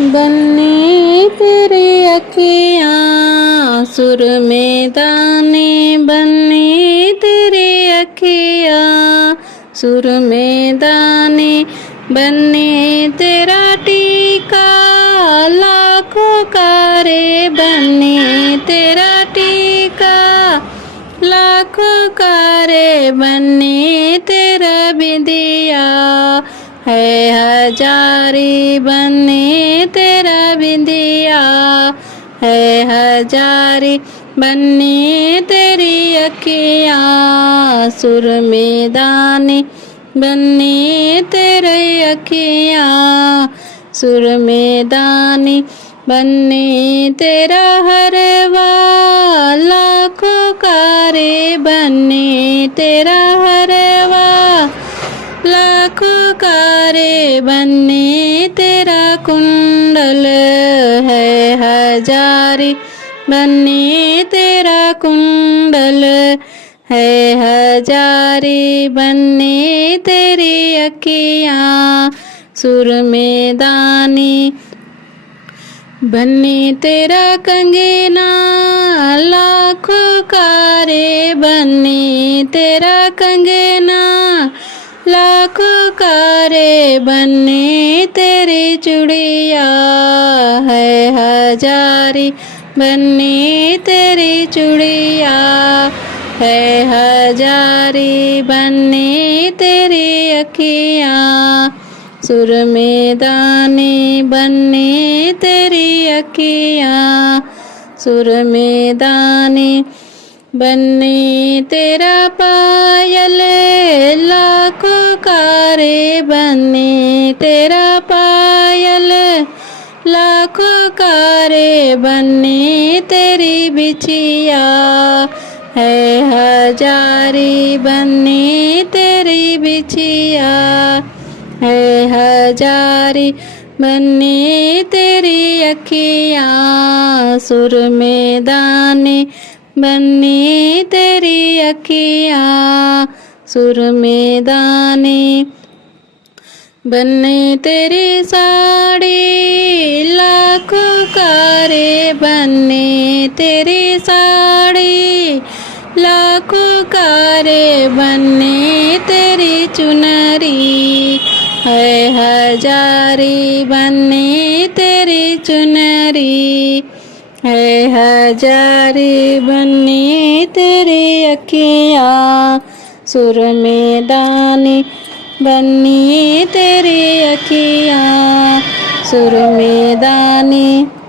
बन्नी तेरी अखियाँ सुर में दाने, बन्नी तेरी अखियाँ सुर में दाने, बन्नी तेरा टीका लाखों का रे, बन्नी तेरा टीका लाखों का रे, बन्नी तेरा बिंदिया है हजारी, बन्नी तेरा बिंदिया है हजारी, बन्नी तेरी अखियाँ सुर में दाने, बन्नी तेरी अखियाँ सुर में दाने, बन्नी तेरा हरवा लाखों का रे, बन्नी तेरा हरवा लाखों का रे, बन्नी तेरा कुंडल है हजारी, बन्नी तेरा कुंडल है हजारी, बन्नी तेरी अखियाँ सुर में दानी, बन्नी तेरा कंगना लाखों का रे, बन्नी तेरा कंगना लाखों का रे, बन्नी तेरी चूड़िया है हजारी, बन्नी तेरी चूड़िया है हजारी, बन्नी तेरी अखियाँ सुर में दाने, बन्नी तेरी अखियाँ सुर में दाने, बन्नी तेरा पायल लाखों का रे, बन्नी तेरा पायल लाखों का रे, बन्नी तेरी बिछिया है हजारी, बन्नी तेरी बिछिया है हजारी, बन्नी तेरी अखियाँ सुर में दाने, बन्नी तेरी अखियाँ सुर में दाने, बन्नी तेरी साड़ी लाखों का रे, बन्नी तेरी साड़ी लाखों का रे, बन्नी तेरी चुनरी है हजारी, बन्नी तेरी चुनरी है हजारी, बन्नी तेरी अखियाँ सुर में दाने, बन्नी तेरी अखियाँ सुर में दाने।